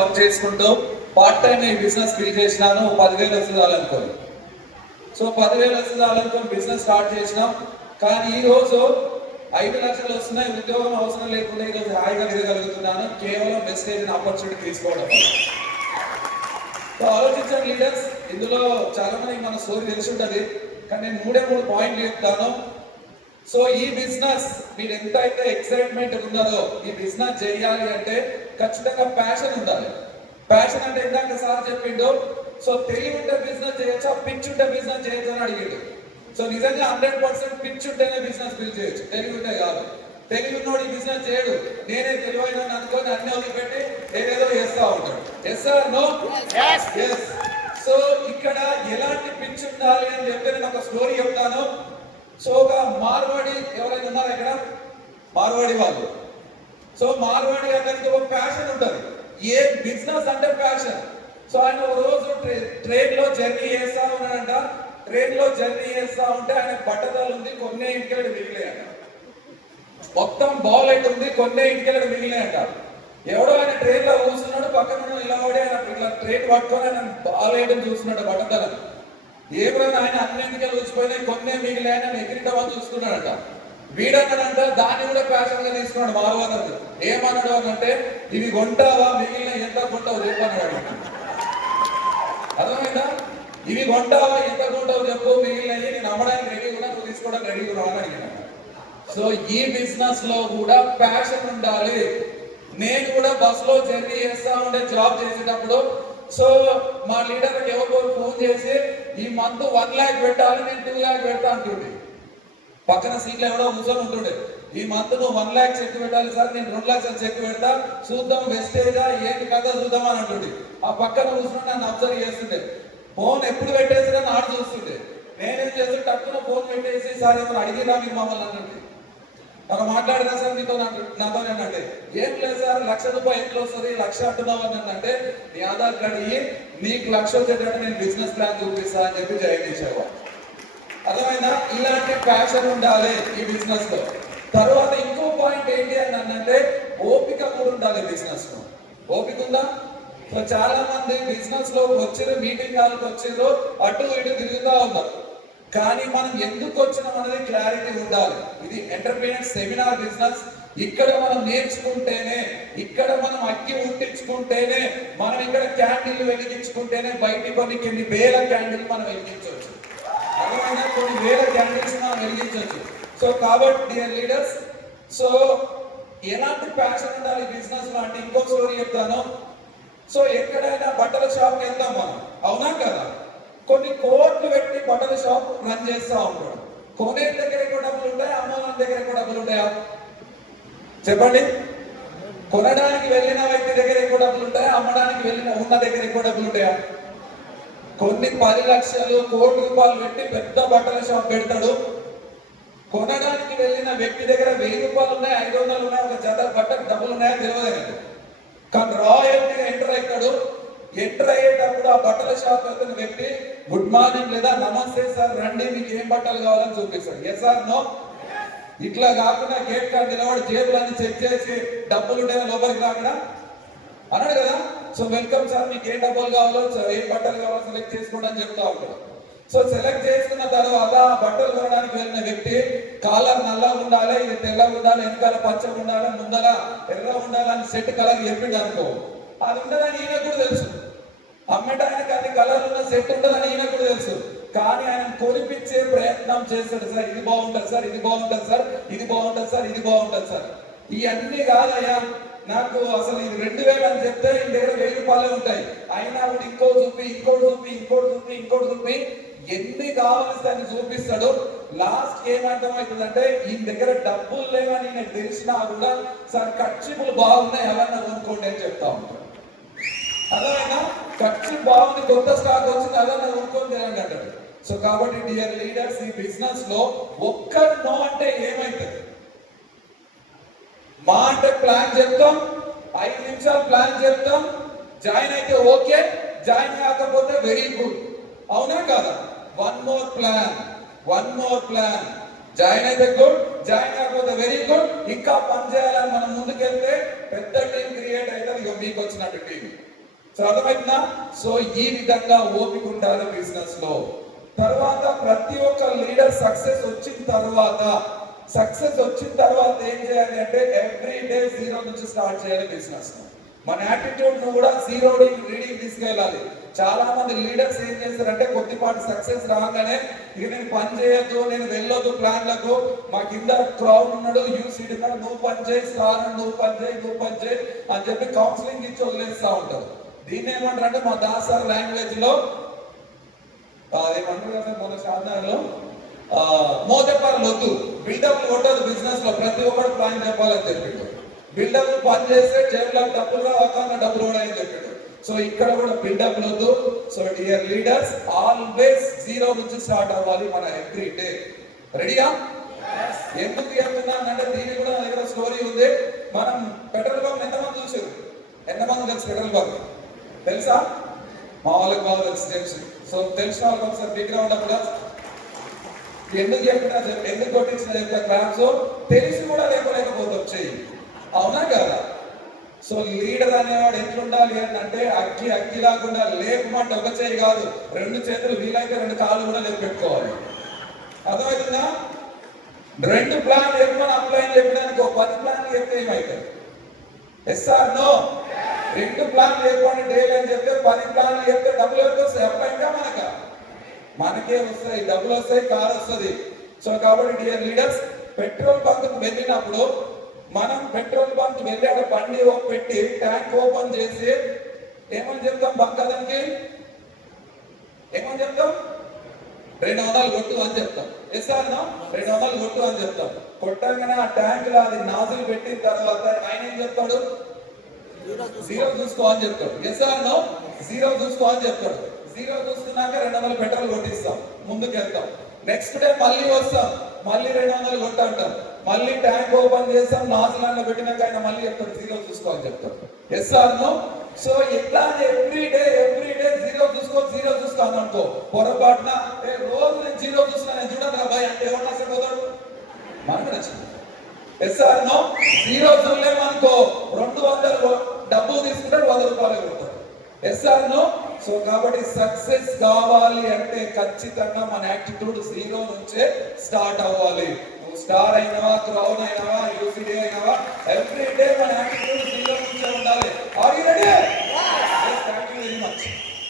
Work చేసుకుంటూ part time ఈ business fill చేసినాను పదివేలు వస్తుంది అనుకోని సో పదివేలు వస్తుంది అనుకోని బిజినెస్ స్టార్ట్ చేసినాం. కానీ ఈ రోజు ఐదు లక్షలు వస్తున్నాయి ఉద్యోగం అవసరం లేకుండా ఈరోజు హాయిగా ఎదగలుగుతున్నాను కేవలం మెసేజ్ ఆపర్చునిటీ తీసుకోవడం. సో ఆలోచించండి లీడర్స్ ఇందులో చాలా మంది మన స్టోరీ తెలిసి ఉంటుంది. కానీ నేను మూడే మూడు పాయింట్లు చెప్తాను. సో ఈ బిజినెస్ మీరు ఎంత అయితే ఎక్సైట్మెంట్ ఉన్నదో ఈ బిజినెస్ చేయాలి అంటే ఖచ్చితంగా ప్యాషన్ ఉండాలి. ప్యాషన్ అంటే ఇందాక సార్ చెప్పిండు సో తెలివి ఉంటే బిజినెస్ చేయొచ్చా పిచ్ ఉంటే బిజినెస్ చేయొచ్చు అని అడిగిండు. సో నిజంగా హండ్రెడ్ పర్సెంట్ పిచ్ ఉంటేనే బిజినెస్ బిల్డ్ చేయొచ్చు. తెలివి ఉంటే కాదు. తెలివి ఉన్నోడు బిజినెస్ చేయడు. నేనే తెలివైన అనుకొని అన్ని వదిలిపెట్టి ఏదేదో చేస్తా ఉంటాడు. Yes sir no yes so ఇక్కడ ఎలాంటి పిచ్ ఉండాలి అని చెప్తే నేను ఒక స్టోరీ చెప్తాను. సో ఒక మార్వాడి ఎవరైనా ఉన్నారా ఇక్కడ? మార్వాడి వాళ్ళు. సో మార్వాడి అతనికి ఒక ప్యాషన్ ఉంటుంది. ఏ బిజినెస్ అంటే ప్యాషన్ సో ఆయన ఒక రోజు ట్రైన్లో జర్నీ చేస్తా ఉన్నాడంట. ట్రైన్లో జర్నీ చేస్తా ఉంటే ఆయన పట్టదలు ఉంది కొన్నే ఇంటికి మిగిలియాట. మొత్తం బాల్ అయితే ఉంది కొన్ని ఇంటికెళ్ళి మిగిలినాయంట ఎవడో ఆయన ట్రైన్లో కూర్చున్నాడు పక్కన నిలబడి ఆయన ఇట్లా ట్రైన్ పట్టుకొని ఆయన బాల్ వేయడం చూస్తున్నాడు పట్టదలను ఏమైనా ఆయన అన్నింటికి ఊసిపోయినాయి కొన్నే మిగిలిన ఎగిరిటమని చూస్తున్నాడట వీడన్నాడంట దాన్ని కూడా ప్యాషన్గా తీసుకున్నాడు మాధవరాజు ఏమన్నాడు అని అంటే ఇవి కొంటావా మిగిలిన ఎంత కొంటావు రేపు అన్నాడు అర్థమైందా? ఇవి కొంటావా ఎంత కొంటావు చెప్పు మిగిలినవి నేను అమ్మడానికి రెడీ కూడా నువ్వు తీసుకోవడానికి రెడీ కూడా అని అడిగినాడు సో ఈ బిజినెస్లో కూడా ప్యాషన్ ఉండాలి. నేను కూడా బస్లో జర్నీ చేస్తా ఉండే జాబ్ చేసేటప్పుడు సో మా లీడర్ ఎవరికో ఫోన్ చేసి ఈ మంత్ వన్ ల్యాక్ పెట్టాలి నేను టూ ల్యాక్ పెడతా అంటుండే. పక్కన సీట్లో ఎవడో కూర్చొని ఉంటుండే. ఈ మంత్ నువ్వు వన్ ల్యాక్ చెక్ పెట్టాలి సార్ నేను రెండు లక్షలు చెక్ పెడతా. చూద్దాం వెస్టేజా ఏంటి కథ చూద్దాం అని అంటుండే. ఆ పక్కన కూర్చొని నన్ను అబ్జర్వ్ చేస్తుండే. ఫోన్ ఎప్పుడు పెట్టేసినా నాడు చూస్తుండే. నేనేం చేస్తే టక్కున ఫోన్ పెట్టేసి సార్ ఏమైనా అడిగిరా మీరు మమ్మల్ని? అన్నట్టు మనం మాట్లాడినా సార్ నీతో నాకు- నాతో ఏంటంటే ఏం లేదు సార్ లక్ష రూపాయలు ఎట్లా వస్తుంది? లక్ష అంటున్నావు అని అంటే నీ ఆధార్ కార్డు ఇయ్యి నీకు లక్ష వచ్చేటట్టు నేను బిజినెస్ ప్లాన్ చూపిస్తా అని చెప్పి జాయిన్ చేసేవాడు అర్థమైనా ఇలాంటి ప్యాషన్ ఉండాలి ఈ బిజినెస్లో. తర్వాత ఇంకో పాయింట్ ఏంటి అని అంటే ఓపిక కూడా ఉండాలి బిజినెస్లో. ఓపిక ఉందా? సో చాలా మంది బిజినెస్లో వచ్చిన మీటింగ్ హాల్కి వచ్చారు అటు ఇటు తిరుగుతా ఉన్నారు. కానీ మనం ఎందుకు వచ్చినాం అనేది క్లారిటీ ఉండాలి. ఇది ఎంటర్ప్రీనర్ సెమినార్ బిజినెస్ ఇక్కడ మనం నేర్చుకుంటేనే ఇక్కడ మనం అక్కి ఉట్టించుకుంటేనే మనం ఇక్కడ క్యాండిల్ వెలిగించుకుంటేనే బయట కొన్ని కొన్ని వేల క్యాండిల్ మనం వెలిగించవచ్చు. అర్థమైనా కొన్ని వేల క్యాండిల్స్ మనం వెలిగించవచ్చు. సో కాబట్టి డియర్ లీడర్స్ సో ఎలాంటి ప్యాషన్ ఉండాలి బిజినెస్ లాంటి ఇంకో స్టోరీ చెప్తాను. సో ఎక్కడైనా బట్టల షాప్ వెళ్తాం మనం. అవునా కదా? కొన్ని కోట్లు పెట్టి బట్టల షాప్ రన్ చేస్తా ఉంటాడు కొనే దగ్గర ఎక్కువ డబ్బులు ఉంటాయి అమ్మే దగ్గర ఎక్కువ డబ్బులు ఉంటాయా చెప్పండి. కొనడానికి వెళ్ళిన వ్యక్తి దగ్గర ఎక్కువ డబ్బులు ఉంటాయా అమ్మడానికి వెళ్ళిన ఉన్న దగ్గర ఎక్కువ డబ్బులు ఉంటాయా కొన్ని పది లక్షలు కోటి రూపాయలు పెట్టి పెద్ద బట్టల షాప్ పెడతాడు. కొనడానికి వెళ్ళిన వ్యక్తి దగ్గర వెయ్యి రూపాయలు ఉన్నాయి ఐదు వందలు ఉన్నాయి ఒక జత బట్టకు డబ్బులు ఉన్నాయో తెలియదు. కానీ రాయల్టీగా ఎంటర్ అవుతాడు. ఎంటర్ అయ్యేటప్పుడు ఆ బట్టల షాప్ వెళ్తున్న వ్యక్తి గుడ్ మార్నింగ్ లేదా నమస్తే సార్ రండి మీకు ఏం బట్టలు కావాలని చూపిస్తాడు. ఎస్ సార్ నో ఇట్లా కాకుండా గేట్ కాడ నిలబడి జేబులన్నీ చెక్ చేసి డబ్బులు ఉంటేనే లోపలికి రాకుండా అన్నాడు కదా? సో వెల్కమ్ సార్ మీకు ఏ డబ్బులు కావాలో ఏం ఏ బట్టలు కావాలో సెలెక్ట్ చేసుకోండి అని చెప్తా ఉంటాడు. సో సెలెక్ట్ చేసుకున్న తర్వాత బట్టలు కొనడానికి వెళ్ళిన వ్యక్తి కాలర్ నల్లగా ఉండాలి ఇది తెల్లగా ఉండాలి వెనకాల పచ్చగా ఉండాలి ముందర ఎర్ర ఉండాలి అని సెట్ కలర్ చెప్పిండు అనుకో. అది ఉండదని ఈయన కూడా తెలుసు. అమ్మటానికి అన్ని కలర్లు ఉన్న సెట్ ఉండదని ఈయన కూడా తెలుసు. కానీ ఆయన కొనిపించే ప్రయత్నం చేస్తాడు సార్ ఇది బాగుంటుంది సార్ ఇది బాగుంటుంది సార్ ఇది బాగుంటుంది సార్ ఇది బాగుంటుంది సార్. ఇవన్నీ కాదయ్యా నాకు అసలు ఇది రెండు వేలు అని చెప్తే ఈ దగ్గర వెయ్యి రూపాయలే ఉంటాయి. అయినా కూడా ఇంకో చూపి ఇంకోటి చూపి ఇంకోటి చూపి ఇంకోటి చూపి ఎన్ని కావాల్సి అని చూపిస్తాడు లాస్ట్ ఏమర్థమవుతుందంటే ఈ దగ్గర డబ్బులు లేవని నేను తెలిసినా కూడా సార్ ఖర్చులు బాగున్నాయి ఎవరన్నా కొనుక్కోండి అని చెప్తా ఉంటాడు. అర్థమైనా ఖర్చు బాగుంది కొత్త స్టాక్ వచ్చింది అదన్నా కొనుక్కొని తినండి అంటారు. సో కాబట్టి డియర్ లీడర్స్ ఈ బిజినెస్లో ఒక్క నో అంటే ఏమైతుంది? మా అంటే ప్లాన్ చెప్తాం ఐదు నిమిషాలు ప్లాన్ చెప్తాం జాయిన్ అయితే ఓకే జాయిన్ కాకపోతే వెరీ గుడ్ అవునా కాదా? One more plan one more plan join అయితే గుడ్ జాయిన్ కాకపోతే వెరీ గుడ్ ఇంకా పని చేయాలని మనం ముందుకెళ్తే పెద్ద టీం క్రియేట్ క్రియేట్ అయితే ఇక మీకు వచ్చినట్టు టీం సో అర్థమైందా? సో ఈ విధంగా ఓపిక ఉండాలి బిజినెస్లో. తర్వాత ప్రతి ఒక్క లీడర్ సక్సెస్ వచ్చిన తర్వాత సక్సెస్ వచ్చిన తర్వాత ఏం చేయాలి అంటే ఎవ్రీ డే జీరో నుంచి స్టార్ట్ చేయాలి బిజినెస్ మన యాటిట్యూడ్ను కూడా జీరో రీడింగ్ తీసుకెళ్ళాలి. చాలా మంది లీడర్స్ ఏం చేస్తారంటే కొద్దిపాటి సక్సెస్ రాగానే ఇక నేను పని చేయొద్దు నేను వెళ్ళొద్దు ప్లాన్లకు మా కింద క్రౌడ్ ఉన్నాడు యూసీడ్ ఉన్నాడు నువ్వు పని చేయి సార్ నువ్వు పని చేయి నువ్వు పని చేయి అని చెప్పి కౌన్సిలింగ్ ఇచ్చి వదిలేస్తూ ఉంటారు. దీన్ని ఏమంటారు అంటే మా దాసార్ లాంగ్వేజ్లో కదా మన సాధనలో మోదపాలు వద్దు బిల్డప్ కొట్టదు బిజినెస్లో ప్రతి ఒక్కరు ప్లాన్ చెప్పాలని చెప్పిండు. బిల్డప్ పని చేస్తే జేబులో డబ్బులు రావకుండా డబ్బులు కూడా అని చెప్పిండు. సో ఇక్కడ కూడా బిల్డప్ వద్దు so dear leaders always zero నుంచి స్టార్ట్ అవ్వాలి మన ఎవ్రీ డే. రెడీయా? ఎందుకు చెప్తున్నానంటే దీని కూడా నా దగ్గర స్టోరీ ఉంది. మనం పెట్రోల్ బంక్ ఎంతమంది చూసారు? ఎంతమంది తెలుసు పెట్రోల్ బంక్? తెలుసా? మా వాళ్ళకి బాగా తెలుసు తెలుసు. సో తెలిసిన వాళ్ళకి ఒకసారి బిగ్ రౌండ్ ఎందుకు చెప్పినా ఎందుకు కొట్టించిన చెప్తా క్లాప్స్ తెలిసి కూడా లేకపోలేకపోతే చెయ్యి అవునా కదా? సో లీడర్ అనేవాడు ఎట్లుండాలి అని అంటే అక్కి అక్కి లేకుండా లేకమంటే ఒక చేయి కాదు రెండు చేతులు వీలైతే రెండు కాళ్ళు కూడా లేపు పెట్టుకోవాలి. అర్థమవుతుందా? రెండు ప్లాన్ చెప్పమని అప్లై చెప్పడానికి ఒక పది ప్లాన్ చెప్తే ఏమవుతుంది ఎస్ ఆర్ నో రెండు ప్లాన్లు చెప్పండి డేలు అని చెప్తే పది ప్లాన్లు చెప్తే డబ్బులు ఎవరికి వస్తాయి. అప్లైగా మనక? మనకే వస్తాయి. డబ్బులు వస్తాయి కార్ వస్తుంది. సో కాబట్టి డియర్ లీడర్స్ పెట్రోల్ బంక్ వెళ్ళినప్పుడు మనం పెట్రోల్ బంక్ వెళ్ళి అక్కడ బండి పెట్టి ట్యాంక్ ఓపెన్ చేసి ఏమని చెప్తాం బంక్ అతనికి ఏమని చెప్తాం? రెండు వందలు కొట్టు అని చెప్తాం. ఎస్ఆర్ రెండు వందలు కొట్టు అని చెప్తాం. కొట్టంగానే ఆ ట్యాంక్లో అది నాజులు పెట్టిన తర్వాత ఆయన ఏం చెప్తాడు? జీరో చూసుకో అని చెప్తాడు. ఎస్ ఆర్ నో జీరో చూసుకో అని చెప్తాడు. జీరో చూసుకున్నాక రెండు వందలు పెట్రోల్ కొట్టిస్తాం. ముందుకు వెళ్తాం నెక్స్ట్ డే మళ్ళీ వస్తాం. మళ్ళీ రెండు వందలు కొట్టంటాం. మళ్ళీ ట్యాంక్ ఓపెన్ చేస్తాం. నాజులలో పెట్టినాక ఆయన మళ్ళీ చెప్తాడు జీరో చూసుకో అని చెప్తాడు. ఎస్ ఆర్ నో సో ఇట్లా every day every day zero చూసుకో జీరో చూసుకోను అనుకో. పొరపాటున ఏ రోజు నేను జీరో చూసుకున్నా నేను చూడండి అబ్బాయి అంటే ఎవరు నష్టపోతాడు మనకు నచ్చింది. ఎస్ఆర్ నో జీరో చూడలేమనుకో. రెండు వందలు డబ్బు తీసుకుంటాడు వంద రూపాయలు కొడతాడు ఎస్ఆర్నో సో కాబట్టి సక్సెస్ కావాలి అంటే ఖచ్చితంగా మన యాటిట్యూడ్ జీరో నుంచే స్టార్ట్ అవ్వాలి. నువ్వు స్టార్ అయినవా క్రౌన్ అయినవా యూసీడీ అయినవా ఎవ్రీ డే మన యాటిట్యూడ్ జీరో నుంచే ఉండాలి. Are you ready